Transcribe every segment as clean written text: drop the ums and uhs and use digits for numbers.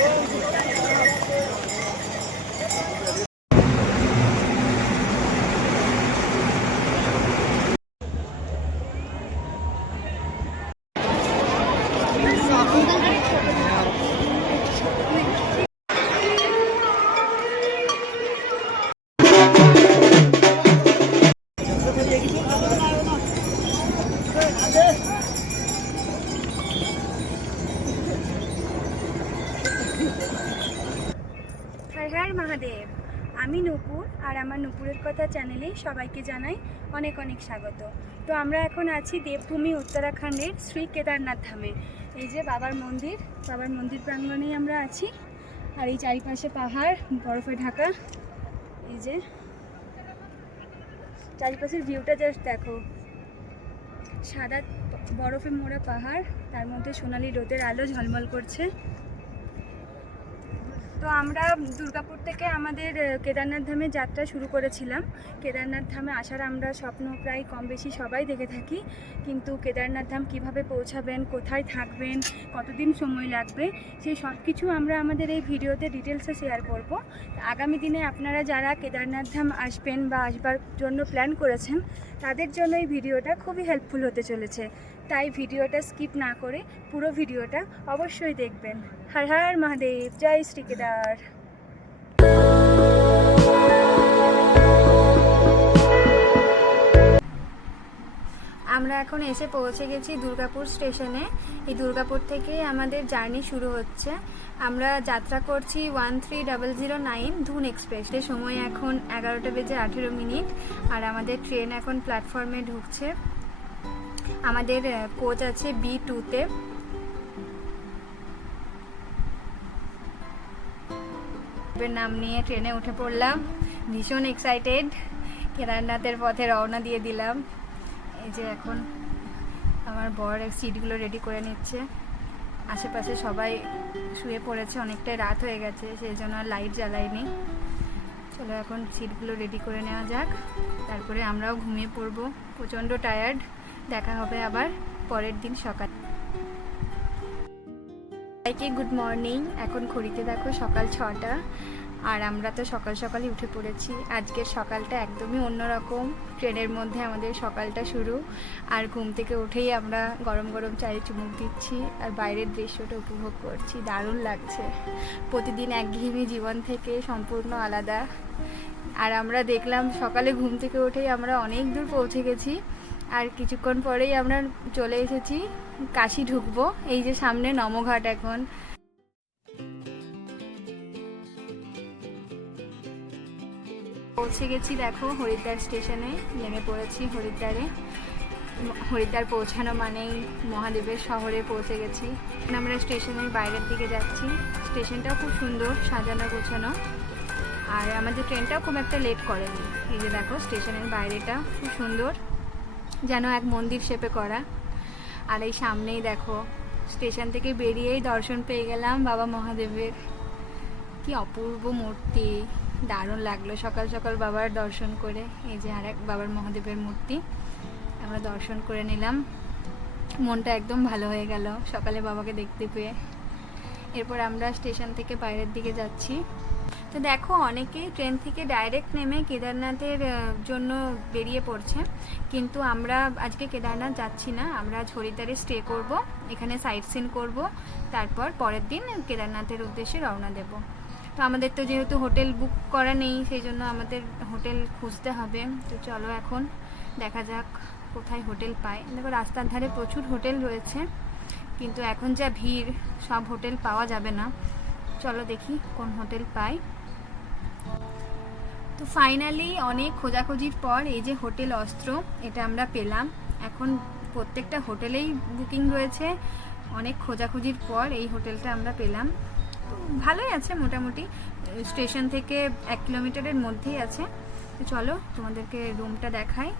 হর হর মহাদেব। আমি নূপুর, আর আমার নূপুরের কথা চ্যানেলে সবাইকে জানাই অনেক অনেক স্বাগত। তো আমরা এখন আছি দেবভূমি উত্তরাখণ্ডের শ্রী কেদারনাথ ধামে। এই যে বাবার মন্দির প্রাঙ্গণেই আমরা আছি। আর এই চারিপাশে পাহাড়, বরফে ঢাকা। এই যে চারিপাশের ভিউটা জাস্ট দেখো, সাদা বরফে মোড়া পাহাড়, তার মধ্যে সোনালি রোদের আলো ঝলমল করছে। তো আমরা দুর্গাপুর থেকে আমাদের কেদারনাথ ধামে যাত্রা শুরু করেছিলাম। কেদারনাথ ধামে আসার আমরা স্বপ্ন প্রায় কম বেশি সবাই দেখে থাকি, কিন্তু কেদারনাথ ধাম কীভাবে পৌঁছাবেন, কোথায় থাকবেন, কতদিন সময় লাগবে, সেই সব কিছু আমরা আমাদের এই ভিডিওতে ডিটেলসে শেয়ার করব। আগামী দিনে আপনারা যারা কেদারনাথ ধাম আসবেন বা আসবার জন্য প্ল্যান করেছেন, তাদের জন্য এই ভিডিওটা খুবই হেল্পফুল হতে চলেছে। তাই ভিডিওটা স্কিপ না করে পুরো ভিডিওটা অবশ্যই দেখবেন। হর হর মহাদেব, জয় শ্রী কেদার। আমরা এখন এসে পৌঁছে গেছি দুর্গাপুর স্টেশনে। এই দুর্গাপুর থেকে আমাদের জার্নি শুরু হচ্ছে। আমরা যাত্রা করছি 13009 ধুন এক্সপ্রেস। সময় এখন 11:18। আর আমাদের ট্রেন এখন প্ল্যাটফর্মে ঢুকছে। আমাদের কোচ আছে B2-তে। নাম নিয়ে ট্রেনে উঠে পড়লাম, ভীষণ এক্সাইটেড। কেদারনাথের পথে রওনা দিয়ে দিলাম। এই যে এখন আমার বর সিটগুলো রেডি করে নিচ্ছে। আশেপাশে সবাই শুয়ে পড়েছে, অনেকটাই রাত হয়ে গেছে, সেই জন্য লাইট জ্বালাইনি। চলো এখন সিটগুলো রেডি করে নেওয়া যাক, তারপরে আমরাও ঘুমিয়ে পড়বো। প্রচণ্ড টায়ার্ড। দেখা হবে আবার পরের দিন সকাল। সবাইকে গুড মর্নিং। এখন ঘড়িতে দেখো সকাল 6টা, আর আমরা তো সকাল সকালই উঠে পড়েছি। আজকের সকালটা একদমই অন্যরকম। ট্রেনের মধ্যে আমাদের সকালটা শুরু, আর ঘুম থেকে উঠেই আমরা গরম গরম চায়ে চুমুক দিচ্ছি আর বাইরের দৃশ্যটা উপভোগ করছি। দারুণ লাগছে। প্রতিদিন একঘেয়েমি জীবন থেকে সম্পূর্ণ আলাদা। আর আমরা দেখলাম সকালে ঘুম থেকে উঠেই আমরা অনেক দূর পৌঁছে গেছি। আর কিছুক্ষণ পরেই আমরা চলে এসেছি কাশী ঢুকবো। এই যে সামনে নমঘাট। এখন পৌঁছে গেছি, দেখো হরিদ্বার স্টেশনে নেমে পড়েছি। হরিদ্বার পৌঁছানো মানেই মহাদেবের শহরে পৌঁছে গেছি। আমরা স্টেশনের বাইরের দিকে যাচ্ছি। স্টেশনটাও খুব সুন্দর, সাজানো গোছানো। আর আমাদের ট্রেনটাও খুব একটা লেট করেনি। এই যে দেখো স্টেশনের বাইরেটা খুব সুন্দর, যেন এক মন্দির শেপে করা। আর এই সামনেই দেখো, স্টেশন থেকে বেরিয়েই দর্শন পেয়ে গেলাম বাবা মহাদেবের। কি অপূর্ব মূর্তি, দারুণ লাগলো সকাল সকাল বাবার দর্শন করে। এই যে আর এক বাবার মহাদেবের মূর্তি আমরা দর্শন করে নিলাম। মনটা একদম ভালো হয়ে গেল সকালে বাবাকে দেখতে পেয়ে। এরপর আমরা স্টেশন থেকে বাইরের দিকে যাচ্ছি। তো দেখো অনেকেই ট্রেন থেকে ডাইরেক্ট নেমে কেদারনাথের জন্য বেরিয়ে পড়ছে, কিন্তু আমরা আজকে কেদারনাথ যাচ্ছি না। আমরা আজ হরিদ্বারে স্টে করব, এখানে সাইট সিন করব, তারপর পরের দিন কেদারনাথের উদ্দেশ্যে রওনা দেব। তো আমাদের তো যেহেতু হোটেল বুক করা নেই, সেই জন্য আমাদের হোটেল খুঁজতে হবে। তো চলো এখন দেখা যাক কোথায় হোটেল পাই। দেখো রাস্তার ধারে প্রচুর হোটেল রয়েছে, কিন্তু এখন যা ভিড়, সব হোটেল পাওয়া যাবে না। চলো দেখি কোন হোটেল পাই। তো ফাইনালি অনেক খোঁজাখুঁজির পর এই যে হোটেল অস্ত্র, এটা আমরা পেলাম। এখন প্রত্যেকটা হোটেলেই বুকিং রয়েছে। অনেক খোঁজাখুঁজির পর এই হোটেলটা আমরা পেলাম। ভালোই আছে মোটামুটি, স্টেশন থেকে 1 কিলোমিটারের মধ্যেই আছে। তো চলো তোমাদেরকে রুমটা দেখাই।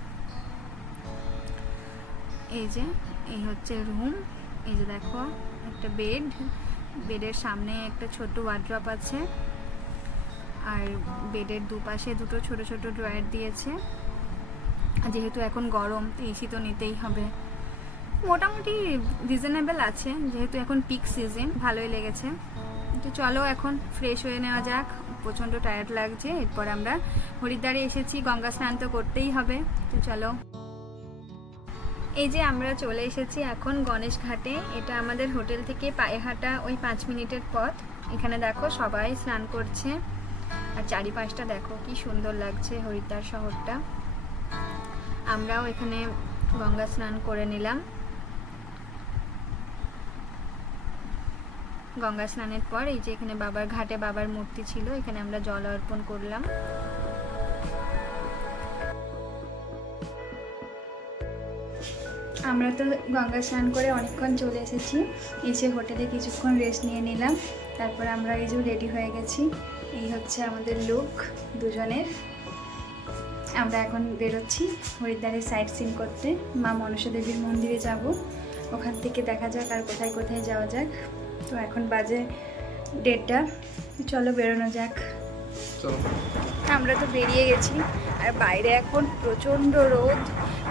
এই হচ্ছে রুম। এই যে দেখো একটা বেডের সামনে একটা ছোট ওয়ার্ড্রপ আছে, আর বেডের দুপাশে দুটো ছোট ছোট ড্রয়ার দিয়েছে। যেহেতু এখন গরম, তো এসি তো নিতেই হবে। মোটামুটি রিজনেবল আছে, যেহেতু এখন পিক সিজন, ভালোই লেগেছে। তো চলো এখন ফ্রেশ হয়ে নেওয়া যাক, প্রচণ্ড টায়ার্ড লাগছে। এরপর আমরা হরিদ্বারে এসেছি, গঙ্গা স্নান তো করতেই হবে। তো চলো, এই যে আমরা চলে এসেছি এখন গণেশ ঘাটে। এটা আমাদের হোটেল থেকে পায়ে হাঁটা ওই 5 মিনিটের পথ। এখানে দেখো সবাই স্নান করছে, আর চারিপাশটা দেখো কি সুন্দর লাগছে হরিদ্বার শহরটা। আমরাও এখানে গঙ্গা স্নান করে নিলাম। গঙ্গা স্নানের পর এই যে এখানে বাবার ঘাটে বাবার মূর্তি ছিল, এখানে আমরা জল অর্পণ করলাম। আমরা তো গঙ্গা স্নান করে অনেকক্ষণ চলে এসেছি, এসে হোটেলে কিছুক্ষণ রেস্ট নিয়ে নিলাম। তারপর আমরা এই যে রেডি হয়ে গেছি, এই হচ্ছে আমাদের লুক দুজনের। আমরা এখন বেরোচ্ছি হরিদ্বারের সাইট সিন করতে, মা মনসা দেবীর মন্দিরে যাব। ওখান থেকে দেখা যাক আর কোথায় কোথায় যাওয়া যাক। তো এখন বাজে 1:30, চলো বেরোনো যাক। আমরা তো বেরিয়ে গেছি, আর বাইরে এখন প্রচণ্ড রোদ,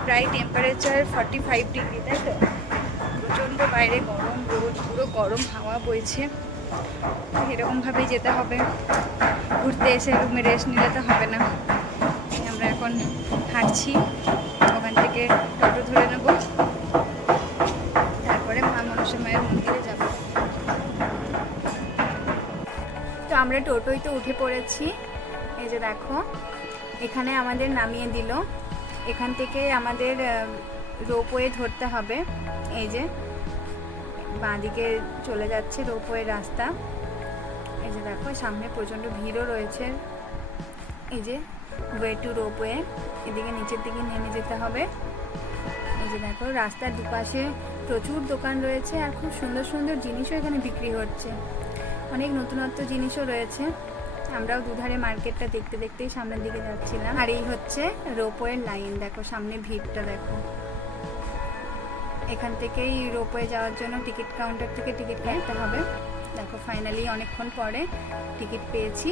প্রায় টেম্পারেচার 45 ডিগ্রি, তাই তো? প্রচণ্ড বাইরে গরম রোদ, পুরো গরম হাওয়া বইছে। এরকমভাবেই যেতে হবে, ঘুরতে এসে রুমে রেস্ট নিলে তো হবে না। আমরা এখন হাঁটছি, ওখান থেকে টোটো ধরে নেব, তারপরে মা মনসা মায়ের মন্দিরে যাব। তো আমরা টোটোয় তো উঠে পড়েছি, এই যে দেখো এখানে আমাদের নামিয়ে দিল। এখান থেকে আমাদের রোপওয়ে ধরতে হবে। এই যে বাঁদিকে চলে যাচ্ছে রোপওয়ে রাস্তা। এই যে দেখো সামনে প্রচণ্ড ভিড়ও রয়েছে। এই যে ওয়ে টু রোপওয়ে, এদিকে নিচের দিকে নেমে যেতে হবে। এই যে দেখো রাস্তার দুপাশে প্রচুর দোকান রয়েছে, আর খুব সুন্দর সুন্দর জিনিসও এখানে বিক্রি হচ্ছে, অনেক নতুনত্ব জিনিসও রয়েছে। আমরাও দুধারে মার্কেটটা দেখতে দেখতেই সামনের দিকে যাচ্ছিলাম। আর এই হচ্ছে রোপওয়ের লাইন, দেখো সামনে ভিড়টা দেখো। এখান থেকেই রোপওয়ে যাওয়ার জন্য টিকিট কাউন্টার থেকে টিকিট কাটতে হবে। দেখো ফাইনালি অনেকক্ষণ পরে টিকিট পেয়েছি।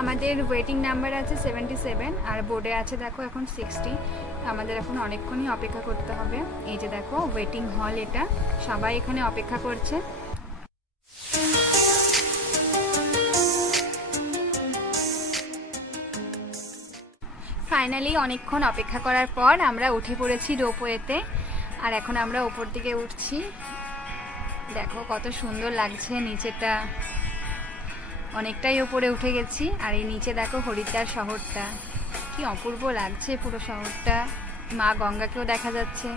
আমাদের ওয়েটিং নাম্বার আছে 77, আর বোর্ডে আছে দেখো এখন 60। আমাদের এখন অনেকক্ষণই অপেক্ষা করতে হবে। এই যে দেখো ওয়েটিং হল, এটা সবাই এখানে অপেক্ষা করছে। ফাইনালি অনেকক্ষণ অপেক্ষা করার পর আমরা উঠে পড়েছি রোপওয়েতে, আর এখন আমরা ওপর দিকে উঠছি। দেখো কত সুন্দর লাগছে নিচেটা, অনেকটাই ওপরে উঠে গেছি। আর এই নিচে দেখো হরিদ্বার শহরটা, কি অপূর্ব লাগছে পুরো শহরটা। মা গঙ্গাকেও দেখা যাচ্ছে।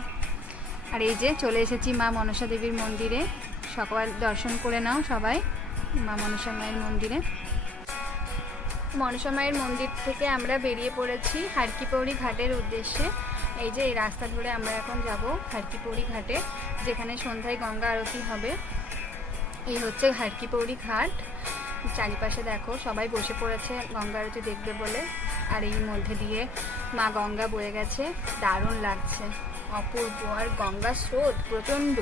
আর এই যে চলে এসেছি মা মনসা দেবীর মন্দিরে, সকাল দর্শন করে নাও সবাই মা মনসা মায়ের মন্দিরে। মনসা মায়ের মন্দির থেকে আমরা বেরিয়ে পড়েছি হারকিপৌরি ঘাটের উদ্দেশ্যে। এই যে এই রাস্তা ধরে আমরা এখন যাব হারকিপৌরি ঘাটে, যেখানে সন্ধ্যায় গঙ্গা আরতি হবে। এই হচ্ছে হারকিপৌরি ঘাট। চারিপাশে দেখো সবাই বসে পড়েছে গঙ্গা আরতি দেখবে বলে। আর এই মধ্যে দিয়ে মা গঙ্গা বয়ে গেছে, দারুণ লাগছে, অপূর্ব। আর গঙ্গা স্রোত প্রচণ্ড,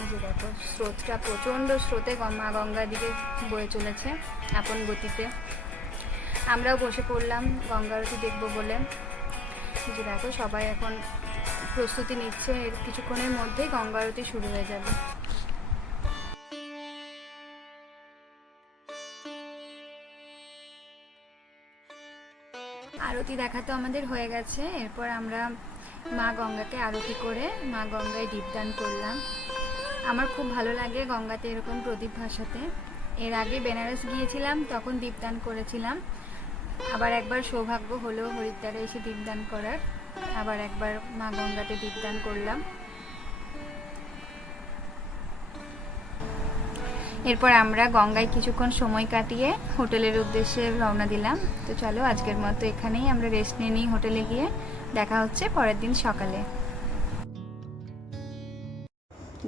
এই যে দেখো স্রোতটা প্রচণ্ড স্রোতে মা গঙ্গার দিকে বয়ে চলেছে আপন গতিতে। আমরাও বসে পড়লাম গঙ্গা আরতি দেখবো বলে। এই যে দেখো সবাই এখন প্রস্তুতি নিচ্ছে, এর কিছুক্ষণের মধ্যেই গঙ্গা আরতি শুরু হয়ে যাবে। আরতি দেখা তো আমাদের হয়ে গেছে। এরপর আমরা মা গঙ্গাকে আরতি করে মা গঙ্গায় দীপদান করলাম। আমার খুব ভালো লাগে গঙ্গাতে এরকম প্রদীপ ভাসাতে। এর আগে বেনারস গিয়েছিলাম, তখন দীপদান করেছিলাম। আবার একবার সৌভাগ্য হলো হরিদ্বারে এসে দীপদান করার, আবার একবার মা গঙ্গাতে দীপদান করলাম। এরপর আমরা গঙ্গায় কিছুক্ষণ সময় কাটিয়ে হোটেলের উদ্দেশ্যে রওনা দিলাম। তো চলো আজকের মতো এখানেই আমরা রেস্ট নিয়ে নিই হোটেলে গিয়ে। দেখা হচ্ছে পরের দিন সকালে।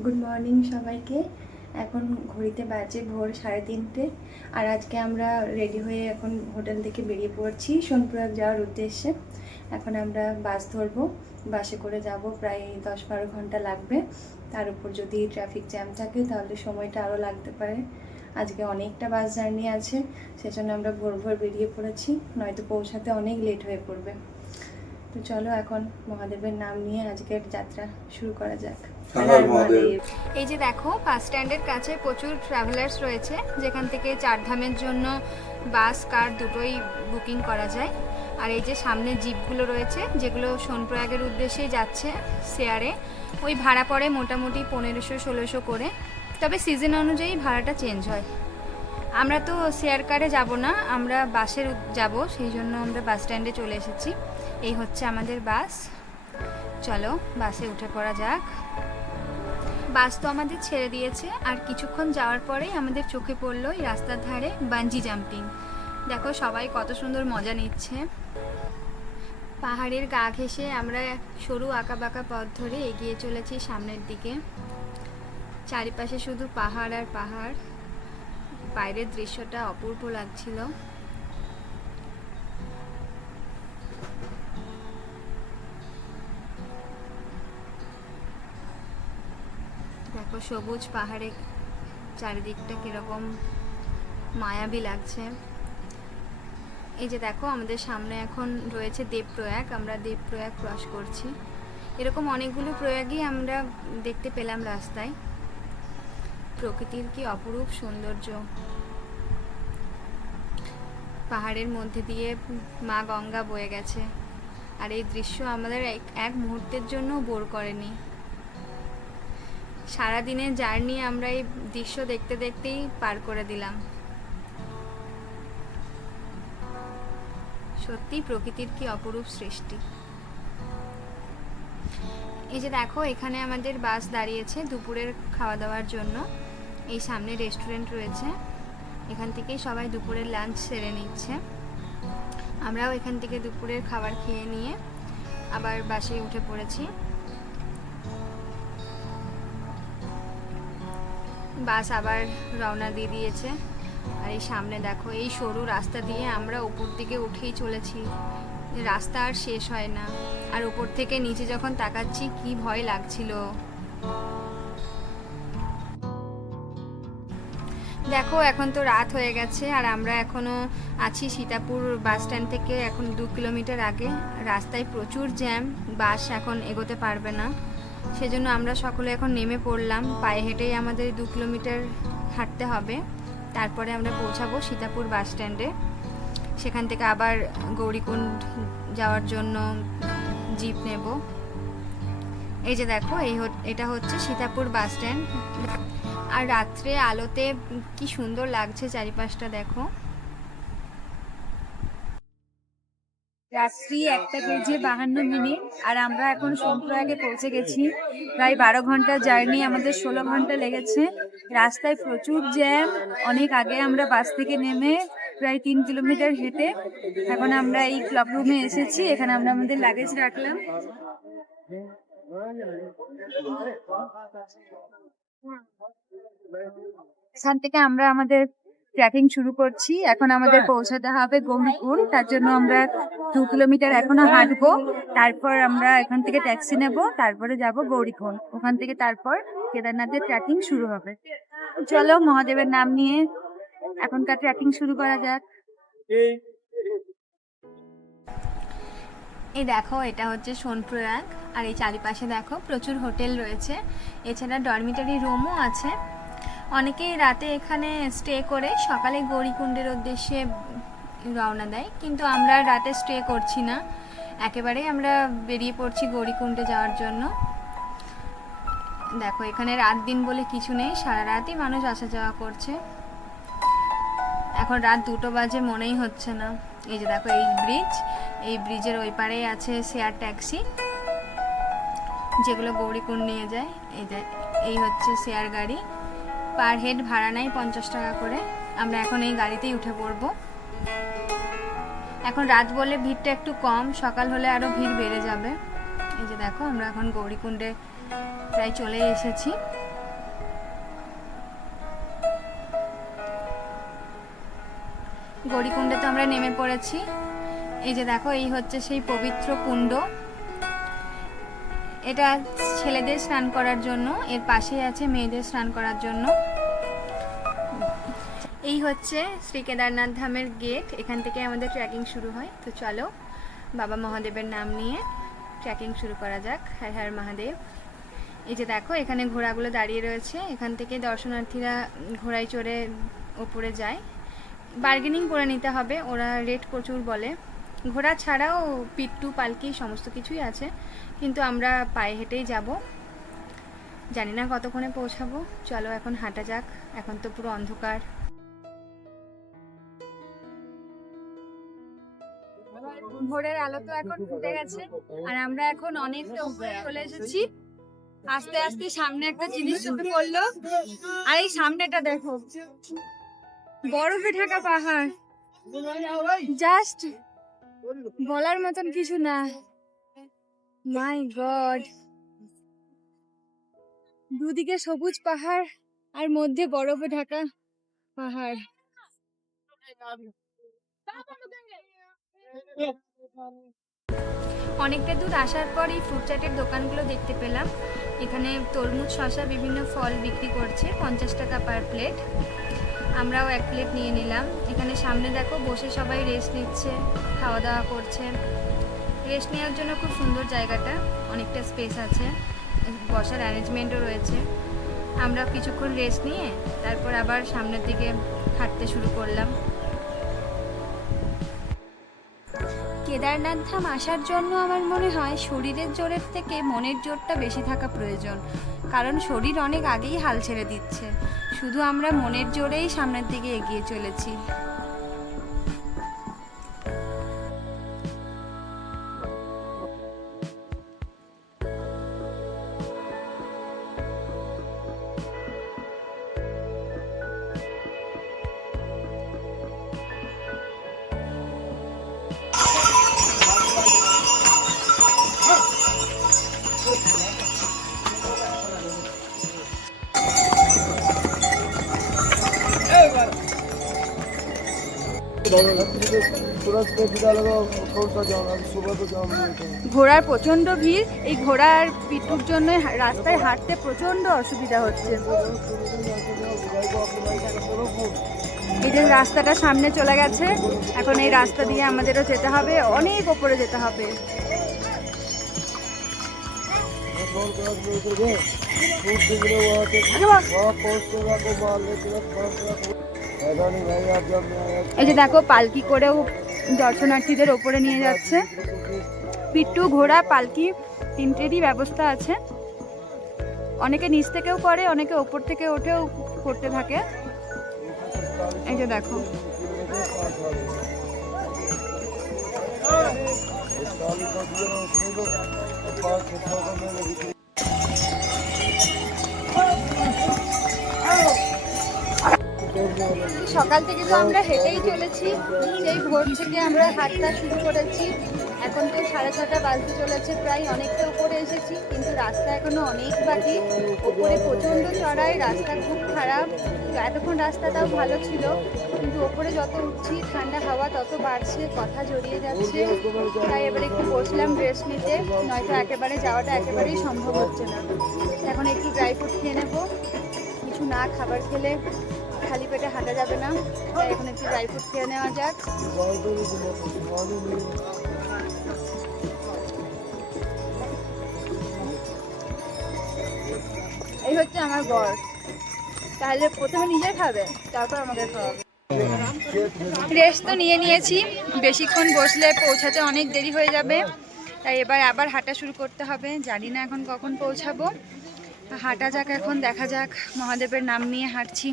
গুড মর্নিং সবাইকে। এখন ঘড়িতে বাজে ভোর 3:30, আর আজকে আমরা রেডি হয়ে এখন হোটেল থেকে বেরিয়ে পড়ছি সোনপ্রয়াগ যাওয়ার উদ্দেশ্যে। এখন আমরা বাস ধরবো, বাসে করে যাব, প্রায় 10-12 ঘন্টা লাগবে। তার উপর যদি ট্রাফিক জ্যাম থাকে তাহলে সময়টা আরও লাগতে পারে। আজকে অনেকটা বাস জার্নি আছে, সেজন্য আমরা ভোর ভোর বেরিয়ে পড়েছি, নয়তো পৌঁছাতে অনেক লেট হয়ে পড়বে। তো চলো এখন মহাদেবের নাম নিয়ে আজকের যাত্রা শুরু করা যাক। এই যে দেখো বাস স্ট্যান্ডের কাছে প্রচুর ট্রাভেলার্স রয়েছে, যেখান থেকে চারধামের জন্য বাস কার দুটোই বুকিং করা যায়। আর এই যে সামনে জিপগুলো রয়েছে যেগুলো সোনপ্রয়াগের উদ্দেশ্যেই যাচ্ছে শেয়ারে, ওই ভাড়া পড়ে মোটামুটি 1500-1600 করে, তবে সিজন অনুযায়ী ভাড়াটা চেঞ্জ হয়। আমরা তো শেয়ার কারে যাব না, আমরা বাসের যাব, সেই জন্য আমরা বাস স্ট্যান্ডে চলে এসেছি। এই হচ্ছে আমাদের বাস, চলো বাসে উঠে পড়া যাক। বাস তো আমাদের ছেড়ে দিয়েছে, আর কিছুক্ষণ যাওয়ার পরেই আমাদের চোখে পড়লো এই রাস্তার ধারে বাঞ্জি জাম্পিং। দেখো সবাই কত সুন্দর মজা নিচ্ছে। পাহাড়ের গা ঘেঁষে আমরা সরু আঁকা বাঁকা পথ ধরে এগিয়ে চলেছি সামনের দিকে। চারিপাশে শুধু পাহাড় আর পাহাড়, বাইরের দৃশ্যটা অপূর্ব লাগছিল। দেখো সবুজ পাহাড়ে চারিদিকটা কিরকম মায়াবী লাগছে। এই যে দেখো আমাদের সামনে এখন রয়েছে দেবপ্রয়াগ, আমরা দেবপ্রয়াগ ক্রস করছি। এরকম অনেকগুলো প্রয়াগই আমরা দেখতে পেলাম রাস্তায়। প্রকৃতির কি অপরূপ সৌন্দর্য, পাহাড়ের মধ্যে দিয়ে মা গঙ্গা বয়ে গেছে, আর এই দৃশ্য আমাদের এক মুহূর্তের জন্য বোর করেনি। সারাদিনের জার্নি আমরা এই দৃশ্য দেখতে দেখতেই পার করে দিলাম। সত্যি প্রকৃতির কি অপরূপ সৃষ্টি। এই যে দেখো এখানে আমাদের বাস দাঁড়িয়েছে দুপুরের খাওয়া দাওয়ার জন্য। এই সামনে রেস্টুরেন্ট রয়েছে, এখান থেকেই সবাই দুপুরের লাঞ্চ সেরে নিচ্ছে। আমরাও এখান থেকে দুপুরের খাবার খেয়ে নিয়ে আবার বাসে উঠে পড়েছি। বাস আবার রওনা দিয়ে দিয়েছে। আর এই সামনে দেখো এই সরু রাস্তা দিয়ে আমরা উপর দিকে উঠেই চলেছি, রাস্তা আর শেষ হয় না। আর উপর থেকে নিচে যখন তাকাচ্ছি কি ভয় লাগছিল। দেখো এখন তো রাত হয়ে গেছে, আর আমরা এখনো আছি সীতাপুর বাস স্ট্যান্ড থেকে এখন 2 কিলোমিটার আগে। রাস্তায় প্রচুর জ্যাম, বাস এখন এগোতে পারবে না, সেজন্য আমরা সকলে এখন নেমে পড়লাম। পায়ে হেঁটেই আমাদের 2 কিলোমিটার হাঁটতে হবে, তারপরে আমরা পৌঁছাবো সীতাপুর বাস স্ট্যান্ডে। সেখান থেকে আবার গৌরীকুণ্ড যাওয়ার জন্য জিপ নেব। এই যে দেখো এটা হচ্ছে সীতাপুর বাস স্ট্যান্ড। আর রাত্রে আলোতে কি সুন্দর লাগছে চারিপাশটা দেখো। রাত্রি 1:52, আর আমরা এখন সোনপ্রয়াগে পৌঁছে গেছি। প্রায় 12 ঘন্টা জার্নি, আমাদের 16 ঘন্টা লেগেছে। রাস্তায় প্রচুর জ্যাম। অনেক আগে আমরা বাস থেকে নেমে প্রায় 3 কিলোমিটার হেঁটে এখন আমরা এই ক্লাব রুমে এসেছি। এখানে আমরা আমাদের লাগেজ রাখলাম। এখান থেকে আমরা আমাদের ট্রেকিং শুরু করছি। এখন আমাদের পৌঁছাতে হবে গৌরীকুণ্ড, তার জন্য আমরা 2 কিলোমিটার এখনো হাঁটবো। তারপর আমরা এখান থেকে ট্যাক্সি নেব, তারপরে যাব গৌরীকুণ্ড। ওখান থেকে তারপর কেদারনাথের ট্রেকিং শুরু হবে। চলো মহাদেবের নাম নিয়ে এখনকার ট্রেকিং শুরু করা যাক। এই দেখো এটা হচ্ছে সোনপ্রয়াগ, আর এই চারিপাশে দেখো প্রচুর হোটেল রয়েছে, এছাড়া ডরমিটারি রুমও আছে। অনেকেই রাতে এখানে স্টে করে সকালে গৌরীকুণ্ডের উদ্দেশ্যে রওনা দেয়, কিন্তু আমরা রাতে স্টে করছি না, একেবারেই আমরা বেরিয়ে পড়ছি গৌরীকুণ্ডে যাওয়ার জন্য। দেখো এখানে রাত দিন বলে কিছু নেই, সারা রাতই মানুষ আসা যাওয়া করছে। এখন রাত 2টো বাজে মনেই হচ্ছে না। এই যে দেখো এই ব্রিজের ওই পারেই আছে শেয়ার ট্যাক্সি, যেগুলো গৌরীকুণ্ড নিয়ে যায়। এই হচ্ছে শেয়ার গাড়ি, পার হেড ভাড়া নেয় 50 টাকা করে। আমরা এখন এই গাড়িতেই উঠে পড়বো। এখন রাত বলে ভিড়টা একটু কম, সকাল হলে আরো ভিড় বেড়ে যাবে। এই যে দেখো আমরা এখন গৌরীকুণ্ডে প্রায় চলে এসেছি। গৌরীকুণ্ডে তো আমরা নেমে পড়েছি। এই যে দেখো এই হচ্ছে সেই পবিত্র কুণ্ড, এটা ছেলেদের স্নান করার জন্য, এর পাশেই আছে মেয়েদের স্নান করার জন্য। এই হচ্ছে শ্রী কেদারনাথ ধামের গেট, এখান থেকে আমাদের ট্রেকিং শুরু হয়। তো চলো বাবা মহাদেবের নাম নিয়ে ট্রেকিং শুরু করা যাক। হর হর মহাদেব। এই যে দেখো এখানে ঘোড়াগুলো দাঁড়িয়ে রয়েছে, এখান থেকে দর্শনার্থীরা ঘোড়ায় চড়ে ওপরে যায়। বার্গেনিং করে নিতে হবে, ওরা রেট প্রচুর বলে। ঘোড়া ছাড়াও পিট্টু পালকি সমস্ত কিছুই আছে, কিন্তু আমরা পায়ে হেঁটেই যাব। জানি না কতক্ষণে পৌঁছাবো। চলো এখন হাঁটা যাক, এখন তো পুরো অন্ধকার। ভোরের আলো তো এখন ফুটে গেছে, আর আমরা এখন অনেকটা উপরে চলে এসেছি। আস্তে আস্তে সামনে একটা জিনিস চোখে পড়লো, আর এই সামনেটা দেখো, বরফে ঢাকা পাহাড়, জাস্ট বলার মতন কিছু না। মাই গড, দুদিকে সবুজ পাহাড় আর মধ্যে বরফে ঢাকা পাহাড়। অনেকটা দূর আসার পর এই ফ্রুট চাটের দোকানগুলো দেখতে পেলাম। এখানে তরমুজ, শসা, বিভিন্ন ফল বিক্রি করছে, 50 টাকা পার প্লেট। আমরাও এক প্লেট নিয়ে নিলাম। এখানে সামনে দেখো বসে সবাই রেস্ট নিচ্ছে, খাওয়া দাওয়া করছে। রেস্ট নেওয়ার জন্য খুব সুন্দর জায়গাটা, অনেকটা স্পেস আছে, বসার অ্যারেঞ্জমেন্টও রয়েছে। আমরা কিছুক্ষণ রেস্ট নিয়ে তারপর আবার সামনের দিকে হাঁটতে শুরু করলাম। কেদারনাথ ধাম আসার জন্য আমার মনে হয় শরীরের জোরের থেকে মনের জোরটা বেশি থাকা প্রয়োজন, কারণ শরীর অনেক আগেই হাল ছেড়ে দিচ্ছে, শুধু আমরা মনের জোরেই সামনের দিকে এগিয়ে চলেছি। ঘোড়ার প্রচন্ড ভিড়, এই ঘোড়ার পিঠুর জন্য রাস্তায় হাঁটতে প্রচন্ড অসুবিধা হচ্ছে। এই যে রাস্তাটা সামনে চলে গেছে, এখন এই রাস্তা দিয়ে আমাদেরও যেতে হবে, অনেক ওপরে যেতে হবে। এই যে দেখো পালকি করেও দর্শনার্থীদের ওপরে নিয়ে যাচ্ছে। পিট্টু, ঘোড়া, পালকি তিনটেরই ব্যবস্থা আছে। অনেকে নিচ থেকেও করে, অনেকে ওপর থেকে ওঠেও করতে থাকে। এই যে দেখো, সকাল থেকে তো আমরা হেঁটেই চলেছি, সেই ভোর থেকে আমরা হাঁটা শুরু করেছি। এখন তো 6:30 বাজতে চলেছে, প্রায় অনেকটা উপরে এসেছি, কিন্তু রাস্তা এখনো অনেক বাকি। ওপরে প্রচণ্ড চড়াই, রাস্তা খুব খারাপ। এতক্ষণ রাস্তাটাও ভালো ছিল, কিন্তু ওপরে যত উঠছি ঠান্ডা হাওয়া তত বাড়ছে, কথা জড়িয়ে যাচ্ছে। তাই এবারে একটু বসলাম রেস্ট নিতে, নয়তো একেবারে যাওয়াটা একেবারেই সম্ভব হচ্ছে না। এখন একটু ড্রাই ফ্রুট খেয়ে নেবো, কিছু না খাবার খেলে খালি পেটে হাঁটা যাবে না, তাই এখন একটু ড্রাই ফ্রুট খেয়ে নেওয়া যাক। এই হচ্ছে আমার বর, তাহলে প্রথমে নিজে খাবে, তারপর আমাকে খাওয়াবে। রেস্ট তো নিয়ে নিয়েছি, বেশিক্ষণ বসলে পৌঁছাতে অনেক দেরি হয়ে যাবে, তাই এবার আবার হাঁটা শুরু করতে হবে। জানি না এখন কখন পৌঁছাবো, হাঁটা যাক এখন, দেখা যাক। মহাদেবের নাম নিয়ে হাঁটছি,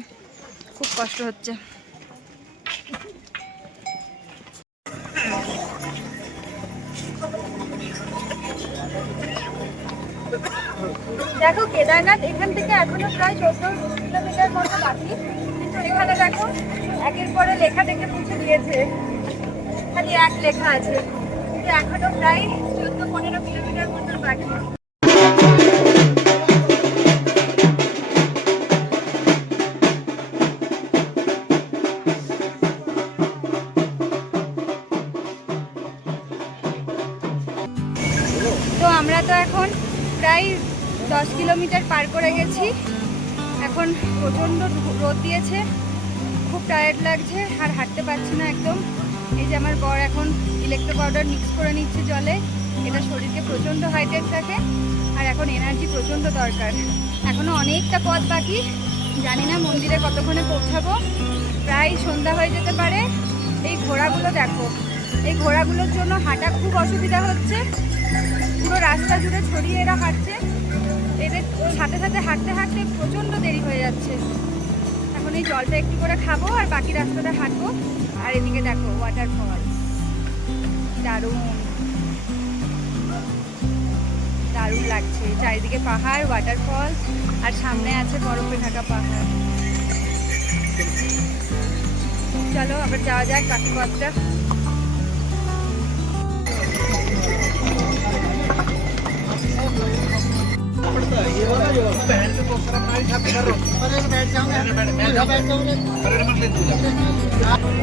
খুব কষ্ট হচ্ছে। দেখো কেদারনাথ এখান থেকে এখনো প্রায় 14 কিলোমিটার মতো বাকি, কিন্তু এখানে দেখো একের পরে লেখা দেখে মুছে দিয়েছে, খালি এক লেখা আছে, কিন্তু এখনো প্রায় 14-15 কিলোমিটার মতো বাকি। তো আমরা তো এখন প্রায় 10 কিলোমিটার পার করে গেছি। এখন প্রচণ্ড রোদ দিয়েছে, খুব টায়ার্ড লাগছে, আর হাঁটতে পারছি না একদম। এই যে আমার বর এখন ইলেকট্রো পাউডার মিক্স করে নিচ্ছে জলে, এটা শরীরকে প্রচণ্ড হাইড্রেট রাখে। আর এখন এনার্জি প্রচণ্ড দরকার। এখনও অনেকটা পথ বাকি, জানি না মন্দিরে কতক্ষণে পৌঁছাবো, প্রায় সন্ধ্যা হয়ে যেতে পারে। এই ঘোড়াগুলো দেখো, এই ঘোড়াগুলোর জন্য হাঁটা খুব অসুবিধা হচ্ছে, পুরো রাস্তা জুড়ে ছড়িয়ে এরা হাঁটছে, এদের সাথে সাথে হাঁটতে হাঁটতে প্রচণ্ড দেরি হয়ে যাচ্ছে। এখন এই জলটা একটু করে খাবো আর বাকি রাস্তাটা হাঁটবো। আর এদিকে দেখো ওয়াটারফল, দারুণ দারুণ লাগছে, চারিদিকে পাহাড়, ওয়াটারফল, আর সামনে আছে বরফে ঢাকা পাহাড়। চলো আবার যাওয়া যাক বাকি পথটা।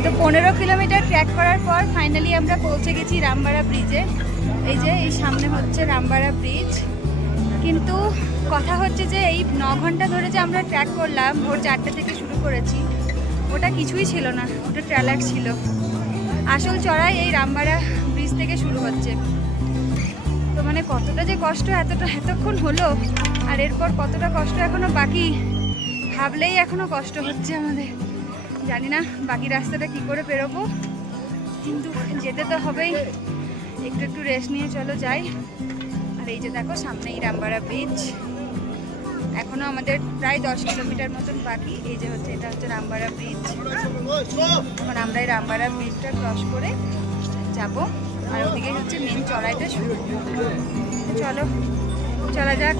তো 15 কিলোমিটার ট্র্যাক করার পর ফাইনালি আমরা পৌঁছে গেছি রামবাড়া ব্রিজে। এই যে এই সামনে হচ্ছে রামবাড়া ব্রিজ। কিন্তু কথা হচ্ছে যে এই 9 ঘন্টা ধরে যে আমরা ট্র্যাক করলাম, ভোর 4টে থেকে শুরু করেছি, ওটা কিছুই ছিল না, ওটা ট্রেলার ছিল। আসল চড়াই এই রামবাড়া ব্রিজ থেকে শুরু হচ্ছে। তো মানে কতটা যে কষ্ট এতক্ষণ হলো, আর এরপর কতটা কষ্ট এখনো বাকি, ভাবলেই এখনো কষ্ট হচ্ছে আমাদের। জানি না বাকি রাস্তাটা কি করে পেরোবো, কিন্তু যেতে তো হবেই। একটু একটু রেস্ট নিয়ে চলো যাই। আর এই যে দেখো সামনেই রামবাড়া ব্রিজ, এখনো আমাদের প্রায় 10 কিলোমিটার মতন বাকি। এই যে হচ্ছে এটা হচ্ছে রামবাড়া ব্রিজ। এখন আমরা এই রামবাড়া ব্রিজটা ক্রস করে যাব, আর ওদিকে হচ্ছে মেন চড়াইটা শুরু। চলো চলা যাক।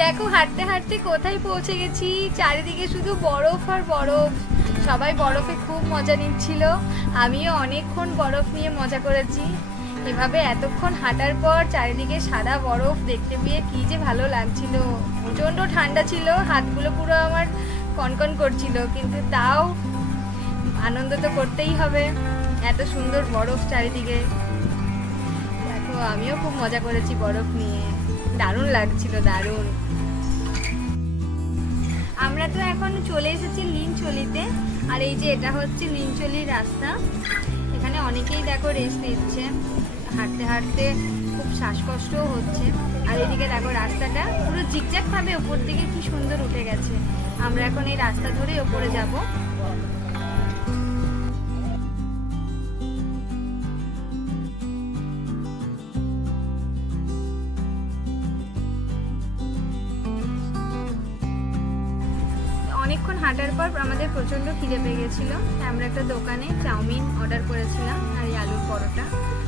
দেখো হাঁটতে হাঁটতে কোথায় পৌঁছে গেছি, চারিদিকে শুধু বরফ আর বরফ। সবাই বরফে খুব মজা নিচ্ছিল, আমিও অনেকক্ষণ বরফ নিয়ে মজা করেছি। এভাবে এতক্ষণ হাঁটার পর চারিদিকে সাদা বরফ দেখতে পেয়ে কি যে ভালো লাগছিল। প্রচণ্ড ঠান্ডা ছিল, হাতগুলো পুরো আমার কনকন করছিল, কিন্তু তাও আনন্দ তো করতেই হবে, এত সুন্দর বরফ চারিদিকে। দেখো আমিও খুব মজা করেছি বরফ নিয়ে, দারুণ লাগছিল, দারুণ। আমরা তো এখন চলে এসেছি লিনচলিতে, আর এই যে এটা হচ্ছে লিনচলির রাস্তা। এখানে অনেকেই দেখো রেস্ট নিচ্ছে, হাঁটতে হাঁটতে খুব শ্বাসকষ্টও হচ্ছে। আর এদিকে দেখো রাস্তাটা পুরো জিগজ্যাগ ভাবে ওপর দিকে কি সুন্দর উঠে গেছে। আমরা এখন এই রাস্তা ধরে ওপরে যাব। অনেকক্ষণ হাঁটার পর আমাদের প্রচণ্ড খিদে পেয়ে গেছিলো, আমরা একটা দোকানে চাউমিন অর্ডার করেছিলাম, আর এই আলুর পরোটা।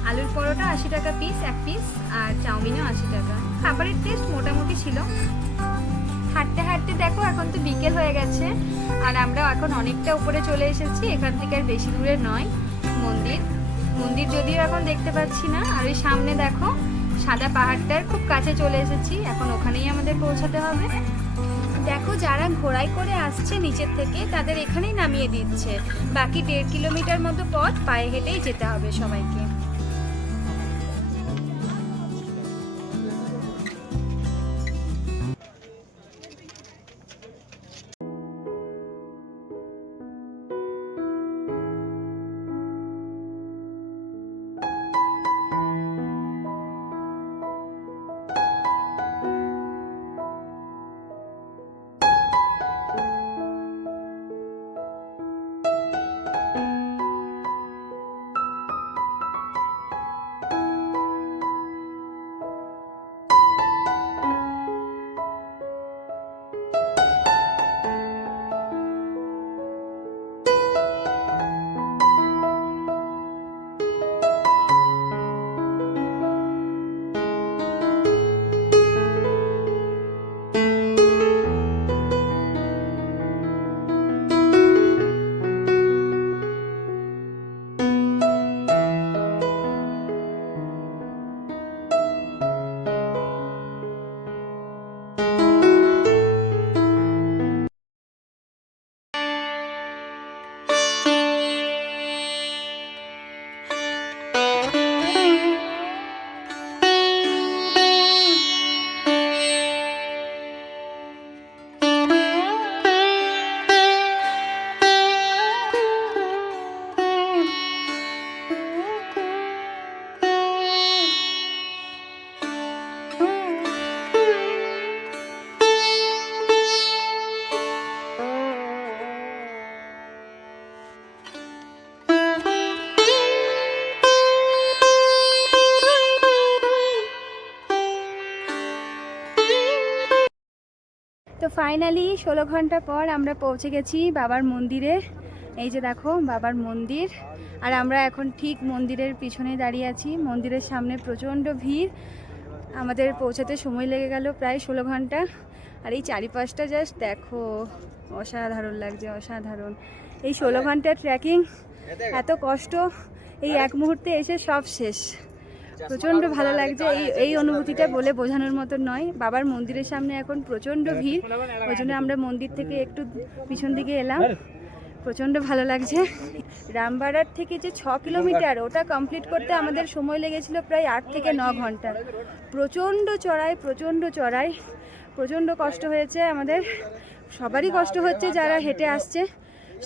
আলুর পরোটা 80 টাকা পিস, এক পিস, আর চাউমিনও 80 টাকা। খাবারের টেস্ট মোটামুটি ছিল। হাঁটতে হাঁটতে দেখো এখন তো বিকেল হয়ে গেছে, আর আমরা এখন অনেকটা উপরে চলে এসেছি। এখান থেকে আর বেশি দূরে নয় মন্দির। মন্দির যদিও এখন দেখতে পাচ্ছি না। আর ওই সামনে দেখো সাদা পাহাড়টার খুব কাছে চলে এসেছি, এখন ওখানেই আমাদের পৌঁছাতে হবে। দেখো যারা ঘোড়ায় করে আসছে নিচের থেকে তাদের এখানেই নামিয়ে দিচ্ছে। বাকি 1.5 কিলোমিটার মতো পথ পায়ে হেঁটেই যেতে হবে সবাইকে। তো ফাইনালি 16 ঘন্টা পর আমরা পৌঁছে গেছি বাবার মন্দিরে। এই যে দেখো বাবার মন্দির, আর আমরা এখন ঠিক মন্দিরের পিছনে দাঁড়িয়ে আছি। মন্দিরের সামনে প্রচণ্ড ভিড়, আমাদের পৌঁছাতে সময় লেগে গেল প্রায় 16 ঘন্টা। আর এই চারিপাশটা জাস্ট দেখো, অসাধারণ লাগছে, অসাধারণ। এই 16 ঘন্টার ট্রেকিং, এত কষ্ট, এই এক মুহূর্তে এসে সব শেষ। প্রচণ্ড ভালো লাগছে। এই অনুভূতিটা বলে বোঝানোর মতো নয়। বাবার মন্দিরের সামনে এখন প্রচণ্ড ভিড়, ওই জন্য আমরা মন্দির থেকে একটু পিছন দিকে এলাম। প্রচণ্ড ভালো লাগছে। রামবাড়ার থেকে যে 6 কিলোমিটার, ওটা কমপ্লিট করতে আমাদের সময় লেগেছিল প্রায় 8 থেকে 9 ঘন্টা। প্রচণ্ড চড়াই, প্রচণ্ড চড়াই, প্রচণ্ড কষ্ট হয়েছে আমাদের, সবারই কষ্ট হচ্ছে যারা হেঁটে আসছে।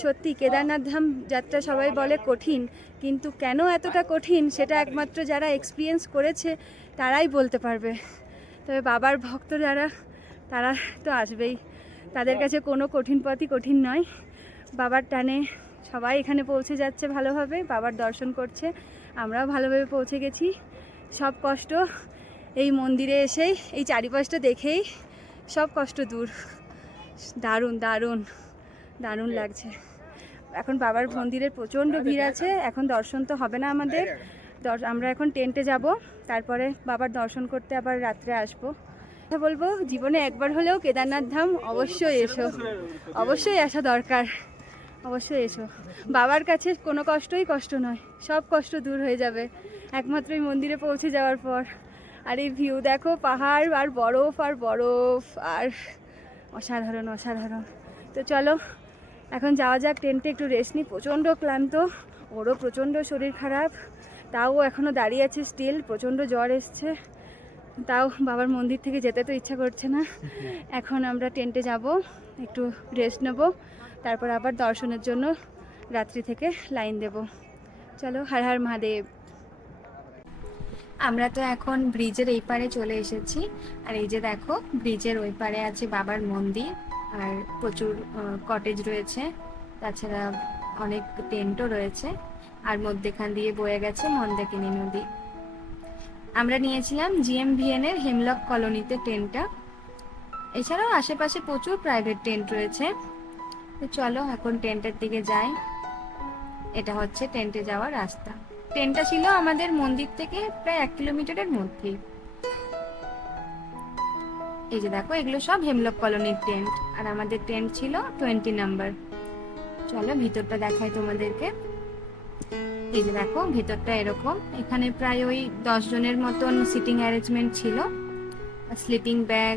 সত্যি কেদারনাথ ধাম যাত্রা সবাই বলে কঠিন, কিন্তু কেন এতটা কঠিন সেটা একমাত্র যারা এক্সপিরিয়েন্স করেছে তারাই বলতে পারবে। তবে বাবার ভক্ত যারা, তারা তো আসবেই, তাদের কাছে কোনো কঠিন পথই কঠিন নয়। বাবার টানে সবাই এখানে পৌঁছে যাচ্ছে ভালোভাবে, বাবার দর্শন করছে। আমরাও ভালোভাবে পৌঁছে গেছি। সব কষ্ট এই মন্দিরে এসেই, এই চারিপাশটা দেখেই সব কষ্ট দূর। দারুণ দারুণ দারুণ লাগছে। এখন বাবার মন্দিরের প্রচণ্ড ভিড় আছে, এখন দর্শন তো হবে না আমাদের। আমরা এখন টেন্টে যাব, তারপরে বাবার দর্শন করতে আবার রাত্রে আসবো। কথা বলবো, জীবনে একবার হলেও কেদারনাথ ধাম অবশ্যই এসো, অবশ্যই আসা দরকার, অবশ্যই এসো। বাবার কাছে কোনো কষ্টই কষ্ট নয়, সব কষ্ট দূর হয়ে যাবে একমাত্র এই মন্দিরে পৌঁছে যাওয়ার পর। আর এই ভিউ দেখো, পাহাড় আর বরফ আর বরফ, আর অসাধারণ অসাধারণ। তো চলো এখন যাওয়া যাক টেন্টে, একটু রেস্ট নিই। প্রচণ্ড ক্লান্ত, ওরও প্রচণ্ড শরীর খারাপ, তাও এখনও দাঁড়িয়ে আছে স্টিল। প্রচণ্ড জ্বর এসছে, তাও বাবার মন্দির থেকে যেতে তো ইচ্ছা করছে না। এখন আমরা টেন্টে যাব, একটু রেস্ট নেব, তারপর আবার দর্শনের জন্য রাত্রি থেকে লাইন দেব। চলো, হর হর মহাদেব। আমরা তো এখন ব্রিজের এই পারে চলে এসেছি, আর এই যে দেখো ব্রিজের ওই পারে আছে বাবার মন্দির, আর প্রচুর কটেজ রয়েছে, তাছাড়া অনেক টেন্টও রয়েছে, আর মধ্যেখান দিয়ে বয়ে গেছে মন্দাকিনী নদী। আমরা নিয়েছিলাম GMVN এর হেমলক কলোনিতে টেন্টটা। এছাড়াও আশেপাশে প্রচুর প্রাইভেট টেন্ট রয়েছে। তো চলো এখন টেন্টের দিকে যাই। এটা হচ্ছে টেন্টে যাওয়ার রাস্তা। টেন্টটা ছিল আমাদের মন্দির থেকে প্রায় 1 কিলোমিটারের মধ্যেই। এই যে দেখো, এগুলো সব হেমলক কলোনির টেন্ট, আর আমাদের টেন্ট ছিল 20 নাম্বার। চলো ভিতরটা দেখাই তোমাদেরকে। এই যে দেখো, ভিতরটা এরকম। এখানে প্রায় ওই 10 জনের মতন সিটিং অ্যারেঞ্জমেন্ট ছিল। স্লিপিং ব্যাগ,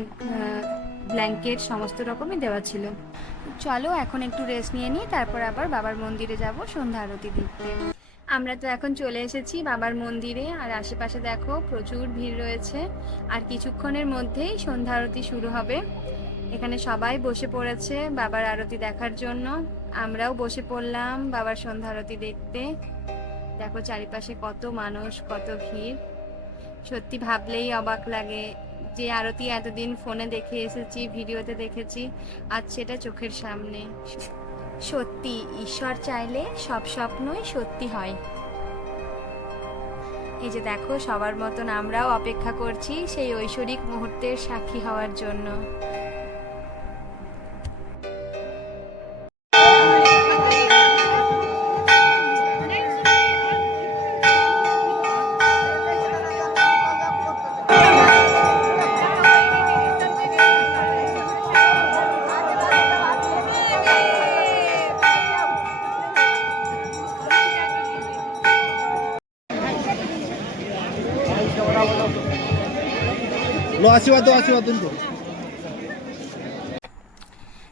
ব্ল্যাঙ্কেট সমস্ত রকমই দেওয়া ছিল। চলো এখন একটু রেস্ট নিয়ে নিই, তারপর আবার বাবার মন্দিরে যাব সন্ধ্যা আরতি দেখতে। আমরা তো এখন চলে এসেছি বাবার মন্দিরে, আর আশেপাশে দেখো প্রচুর ভিড় রয়েছে। আর কিছুক্ষণের মধ্যেই সন্ধ্যা আরতি শুরু হবে। এখানে সবাই বসে পড়েছে বাবার আরতি দেখার জন্য। আমরাও বসে পড়লাম বাবার সন্ধ্যা আরতি দেখতে। দেখো চারিপাশে কত মানুষ, কত ভিড়। সত্যি ভাবলেই অবাক লাগে যে আরতি এতদিন ফোনে দেখে এসেছি, ভিডিওতে দেখেছি, আজ সেটা চোখের সামনে। সত্যি ঈশ্বর চাইলে সব স্বপ্নই সত্যি হয়। এই যে দেখো, সবার মতন আমরাও অপেক্ষা করছি সেই ঐশ্বরিক মুহূর্তের সাক্ষী হওয়ার জন্য।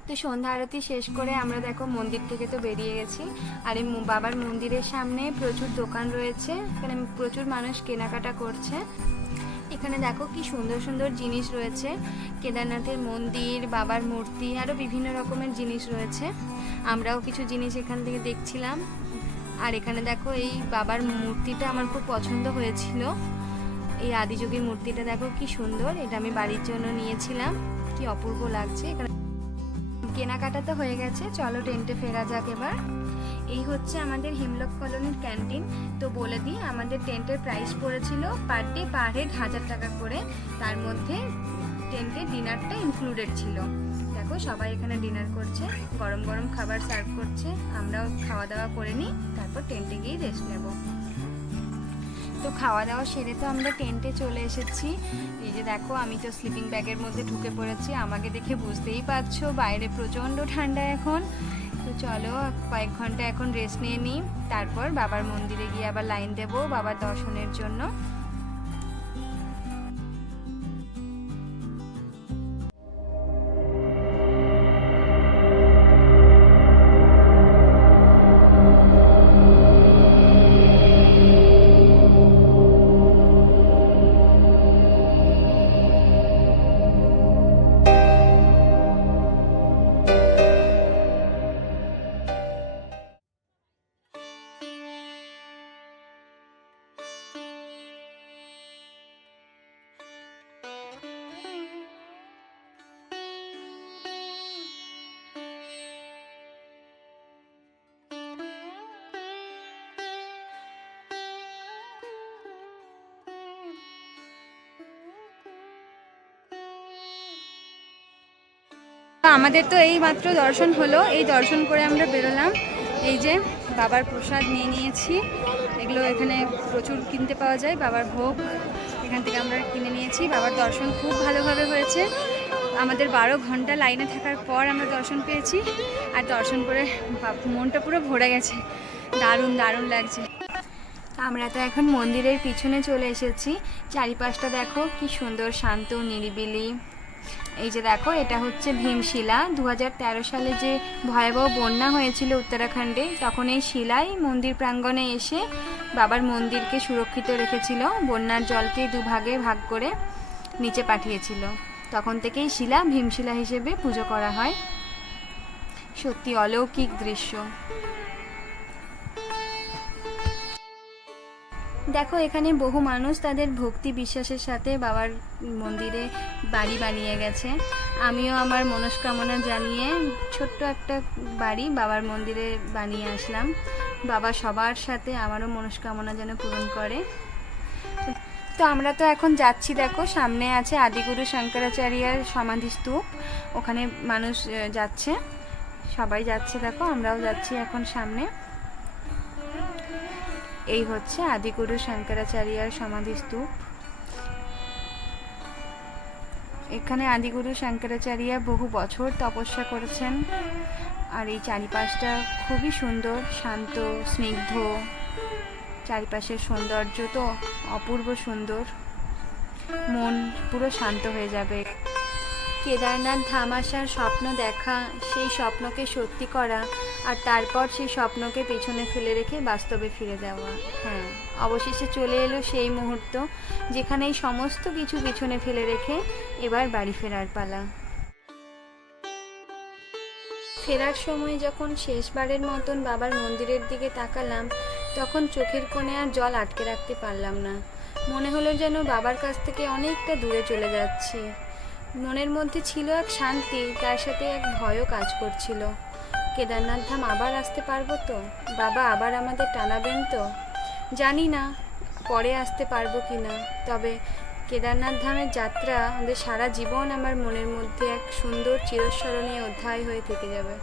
তো সন্ধ্যা আরতি শেষ করে আমরা দেখো মন্দির থেকে তো বেরিয়ে গেছি। আর এই বাবার মন্দিরের সামনে প্রচুর দোকান রয়েছে, এখানে প্রচুর মানুষ কেনাকাটা করছে। এখানে দেখো কি সুন্দর সুন্দর জিনিস রয়েছে, কেদারনাথের মন্দির, বাবার মূর্তি, আরও বিভিন্ন রকমের জিনিস রয়েছে। আমরাও কিছু জিনিস এখান থেকে দেখছিলাম। আর এখানে দেখো এই বাবার মূর্তিটা আমার খুব পছন্দ হয়েছিল। এই আদিযোগীর মূর্তিটা দেখো কি সুন্দর, এটা আমি বাড়ির জন্য নিয়েছিলাম। কি অপূর্ব লাগছে। এখানে কেনাকাটা তো হয়ে গেছে, চলো টেন্টে ফেরা যাক এবার। এই হচ্ছে আমাদের হেমলক কলোনির ক্যান্টিন। তো বলে দিই, আমাদের টেন্টের প্রাইস পড়েছিল পার ডে পার হেড 1000 টাকা করে। তার মধ্যে টেন্টে ডিনারটা ইনক্লুডেড ছিল। দেখো সবাই এখানে ডিনার করছে, গরম গরম খাবার সার্ভ করছে। আমরাও খাওয়া দাওয়া করে নিই, তারপর টেন্টে গিয়ে রেস্ট নেব। তো খাওয়া দাওয়া সেরে তো আমরা টেন্টে চলে এসেছি। এই যে দেখো, আমি তো স্লিপিং ব্যাগের মধ্যে ঢুকে পড়েছি। আমাকে দেখে বুঝতেই পারছো বাইরে প্রচণ্ড ঠান্ডা এখন। তো চলো কয়েক ঘন্টা এখন রেস্ট নিয়ে নিই, তারপর বাবার মন্দিরে গিয়ে আবার লাইন দেব বাবার দর্শনের জন্য। আমাদের তো এই মাত্র দর্শন হলো, এই দর্শন করে আমরা বেরোলাম। এই যে বাবার প্রসাদ নিয়ে নিয়েছি, এগুলো এখানে প্রচুর কিনতে পাওয়া যায়, বাবার ভোগ এখান থেকে আমরা কিনে নিয়েছি। বাবার দর্শন খুব ভালোভাবে হয়েছে। আমাদের 12 ঘন্টা লাইনে থাকার পর আমরা দর্শন পেয়েছি, আর দর্শন করে মনটা পুরো ভরে গেছে, দারুণ দারুণ লাগছে। আমরা তো এখন মন্দিরের পিছনে চলে এসেছি। চারিপাশটা দেখো কি সুন্দর, শান্ত নিরিবিলি। এই যে দেখো, এটা হচ্ছে ভীমশিলা। 2013 সালে যে ভয়াবহ বন্যা হয়েছিল উত্তরাখণ্ডে, তখন এই শিলাই মন্দির প্রাঙ্গণে এসে বাবার মন্দিরকে সুরক্ষিত রেখেছিল। বন্যার জলকে দুভাগে ভাগ করে নিচে পাঠিয়েছিল। তখন থেকেই শিলা ভীমশিলা হিসেবে পুজো করা হয়। সত্যি অলৌকিক দৃশ্য। দেখো এখানে বহু মানুষ তাদের ভক্তি বিশ্বাসের সাথে বাবার মন্দিরে বাড়ি বানিয়ে গেছে। আমিও আমার মনস্কামনা জানিয়ে ছোট্ট একটা বাড়ি বাবার মন্দিরে বানিয়ে আসলাম। বাবা সবার সাথে আমারও মনস্কামনা যেন পূরণ করে। তো আমরা তো এখন যাচ্ছি, দেখো সামনে আছে আদিগুরু শঙ্করাচার্যের সমাধি স্তূপ, ওখানে মানুষ যাচ্ছে, সবাই যাচ্ছে। দেখো আমরাও যাচ্ছি এখন সামনে। এই হচ্ছে আদিগুরু শঙ্করাচার্যের সমাধি স্তূপ। এখানে আদিগুরু শঙ্করাচার্য বহু বছর তপস্যা করেছেন। আর এই চারিপাশটা খুবই সুন্দর, শান্ত, স্নিগ্ধ। চারিপাশের সৌন্দর্য তো অপূর্ব সুন্দর, মন পুরো শান্ত হয়ে যাবে। কেদারনাথ ধাম আসার স্বপ্ন দেখা, সেই স্বপ্নকে সত্যি করা, আর তারপর সেই স্বপ্নকে পেছনে ফেলে রেখে বাস্তবে ফিরে যাওয়া। হ্যাঁ, অবশেষে চলে এলো সেই মুহূর্ত যেখানে এই সমস্ত কিছু পিছনে ফেলে রেখে এবার বাড়ি ফেরার পালা। ফেরার সময় যখন শেষবারের মতন বাবার মন্দিরের দিকে তাকালাম, তখন চোখের কোণে আর জল আটকে রাখতে পারলাম না। মনে হলো যেন বাবার কাছ থেকে অনেকটা দূরে চলে যাচ্ছি। মনের মধ্যে ছিল এক শান্তি, তার সাথে এক ভয়ও কাজ করছিল। কেদারনাথ ধাম আবার আসতে পারবো তো? বাবা আবার আমাদের টানাবেন তো? জানি না পরে আসতে পারবো কি না, তবে কেদারনাথ ধামের যাত্রা আমাদের সারা জীবন আমার মনের মধ্যে এক সুন্দর চিরস্মরণীয় অধ্যায় হয়ে থেকে যাবে।